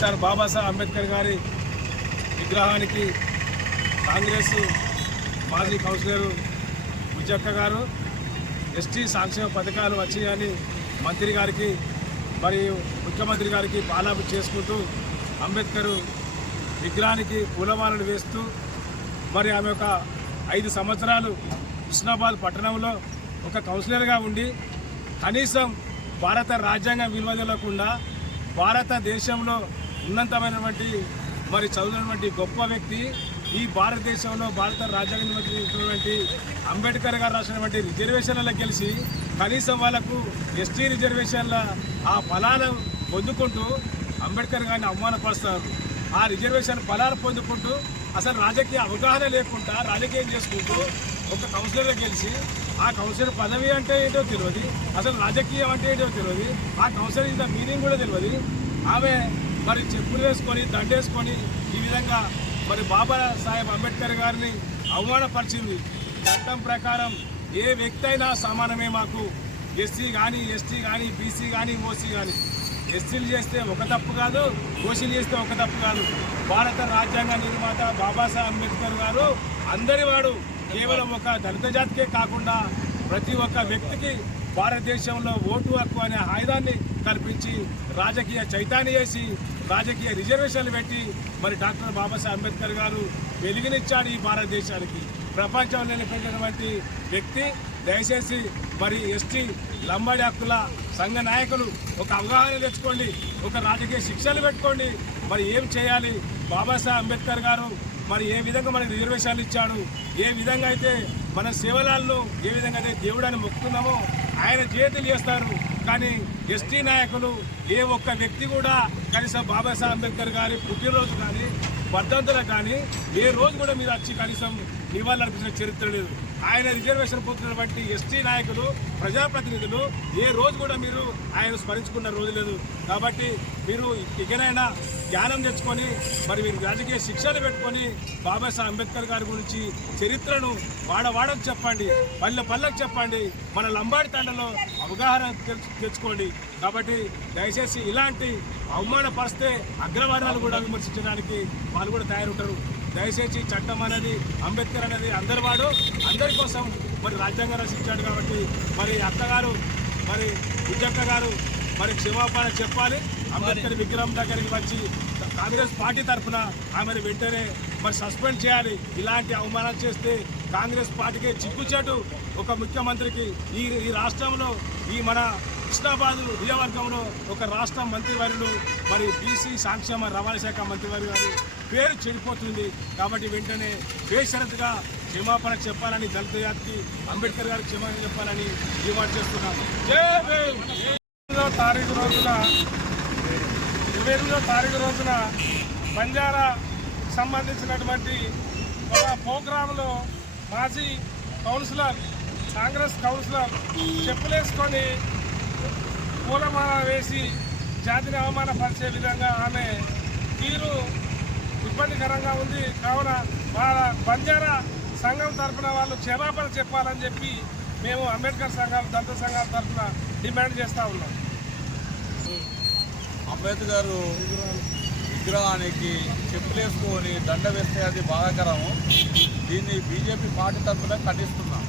Doctor Babasaheb Ambedkar గారి విగ్రహానికి కాంగ్రెస్ మాజీ కౌన్సిలర్ బుజ్జక్క గారు ఎస్టీ సంక్షేమ పథకాలు వచ్చాయని మంత్రి గారికి మరియు ముఖ్యమంత్రి గారికి పాలాపు చేసుకుంటూ అంబేద్కర్ విగ్రహానికి పూలమాలలు వేస్తూ మరి ఆమె ఒక ఐదు సంవత్సరాలు హుస్నాబాద్ పట్టణంలో ఒక కౌన్సిలర్గా ఉండి కనీసం భారత రాజ్యాంగం విలువ భారతదేశంలో ఉన్నతమైనటువంటి మరి చదువునటువంటి గొప్ప వ్యక్తి ఈ భారతదేశంలో భారత రాజ్యాంగం అంబేద్కర్ గారు రాసినటువంటి రిజర్వేషన్లలో గెలిచి కనీసం వాళ్ళకు ఎస్టీ రిజర్వేషన్ల ఆ ఫలాలు పొందుకుంటూ అంబేద్కర్ గారిని అవమానపరుస్తారు. ఆ రిజర్వేషన్ ఫలాలు పొందుకుంటూ అసలు రాజకీయ అవగాహన లేకుండా రాజకీయం చేసుకుంటూ ఒక కౌన్సిలర్గా గెలిచి ఆ కౌన్సిలర్ పదవి అంటే ఏంటో తెలియదు అసలు రాజకీయం అంటే ఏంటో తెలియదు ఆ కౌన్సిలర్ ఇంత మీనింగ్ కూడా తెలియదు. ఆమె మరి చెప్పులు వేసుకొని దండేసుకొని ఈ విధంగా మరి బాబా సాహెబ్ అంబేద్కర్ గారిని అవమానపరిచింది. చట్టం ప్రకారం ఏ వ్యక్తి అయినా సమానమే మాకు. ఎస్సీ కానీ ఎస్టీ కానీ బీసీ కానీ ఓసీ కానీ ఎస్సీలు చేస్తే ఒక తప్పు కాదు ఓసీలు చేస్తే ఒక తప్పు కాదు. భారత రాజ్యాంగ నిర్మాత బాబాసాహెబ్ అంబేద్కర్ గారు అందరి వాడు కేవలం ఒక దళిత జాతికే కాకుండా ప్రతి ఒక్క వ్యక్తికి భారతదేశంలో ఓటు హక్కు అనే ఆయుధాన్ని కల్పించి రాజకీయ చైతన్యం చేసి రాజకీయ రిజర్వేషన్లు పెట్టి మరి డాక్టర్ బాబాసాహెబ్ అంబేద్కర్ గారు వెలుగునిచ్చాడు ఈ భారతదేశానికి. ప్రపంచంలోని పెట్టినటువంటి వ్యక్తి దయచేసి మరి ఎస్టీ లంబాడి హక్కుల సంఘ నాయకులు ఒక అవగాహన తెచ్చుకోండి ఒక రాజకీయ శిక్షలు పెట్టుకోండి. మరి ఏం చేయాలి? బాబాసాహెబ్ అంబేద్కర్ గారు మరి ఏ విధంగా మనకి రిజర్వేషన్లు ఇచ్చాడు? ఏ విధంగా అయితే మన సేవలాల్లో ఏ విధంగా అయితే దేవుడని మొక్కుతున్నామో ఆయన చేతులు చేస్తారు. కానీ ఎస్టీ నాయకులు ఏ ఒక్క వ్యక్తి కూడా కనీసం బాబాసాహెబ్ అంబేద్కర్ గారి పుట్టినరోజు కానీ వర్ధంతులకు కానీ ఏ రోజు కూడా మీరు వచ్చి కనీసం నివాళులర్పించిన చరిత్ర లేదు. ఆయన రిజర్వేషన్ పొందినటువంటి ఎస్టీ నాయకులు ప్రజాప్రతినిధులు ఏ రోజు కూడా మీరు ఆయన స్మరించుకున్న రోజు లేదు. కాబట్టి మీరు ఇకనైనా జ్ఞానం తెచ్చుకొని మరి మీరు రాజకీయ శిక్షలు పెట్టుకొని బాబాసాహెబ్ అంబేద్కర్ గారి గురించి చరిత్రను వాడవాడకు చెప్పండి పల్లె పల్లెకు చెప్పండి మన లంబాడి తండలో అవగాహన తెచ్చు- తెచ్చుకోండి. కాబట్టి దయచేసి ఇలాంటి అవమానపరిస్తే అగ్రవర్ణాలు కూడా విమర్శించడానికి వాళ్ళు కూడా తయారుంటారు. దయచేసి చట్టం అనేది అంబేద్కర్ అనేది అందరి వాడు అందరి కోసం మరి రాజ్యాంగం రచించాడు కాబట్టి మరి అత్తగారు మరి ఉజ్జక్క గారు మరి క్షమాపణ చెప్పాలి. అంబేద్కర్ విగ్రహం దగ్గరికి వచ్చి కాంగ్రెస్ పార్టీ తరఫున ఆమెను వెంటనే మరి సస్పెండ్ చేయాలి. ఇలాంటి అవమానాలు చేస్తే కాంగ్రెస్ పార్టీకే చిక్కుచాటు ఒక ముఖ్యమంత్రికి ఈ ఈ రాష్ట్రంలో ఈ మన కృష్ణాబాద్ నియోజకవర్గంలో ఒక రాష్ట్ర మంత్రివర్యులు మరి బీసీ సంక్షేమ రవాణా శాఖ మంత్రివర్యులు గారు పేరు చెడిపోతుంది. కాబట్టి వెంటనే బేషరతుగా క్షమాపణ చెప్పాలని దళిత జాతికి అంబేద్కర్ గారికి క్షమాపణ చెప్పాలని డిమాండ్ చేస్తున్నాను ఎనిమిదో తారీఖు రోజున ఇరవై ఎనిమిదో తారీఖు రోజున బంజారా సంబంధించినటువంటి ఒక ప్రోగ్రాంలో మాజీ కౌన్సిలర్ కాంగ్రెస్ కౌన్సిలర్ చెప్పులేసుకొని పూలమాల వేసి జాతిని అవమానపరిచే విధంగా ఆమె తీరు ఇబ్బందికరంగా ఉంది. కావున వాళ్ళ బంజారా సంఘం తరఫున వాళ్ళు క్షమాపణ చెప్పాలని చెప్పి మేము అంబేద్కర్ సంఘాలు దళిత సంఘాల తరఫున డిమాండ్ చేస్తూ ఉన్నాం. అంబేద్కర్ విగ్రహానికి చెప్పులేసుకొని దండ వేస్తే అది బాధాకరము. దీన్ని బీజేపీ పార్టీ తరఫున ఖండిస్తున్నాం.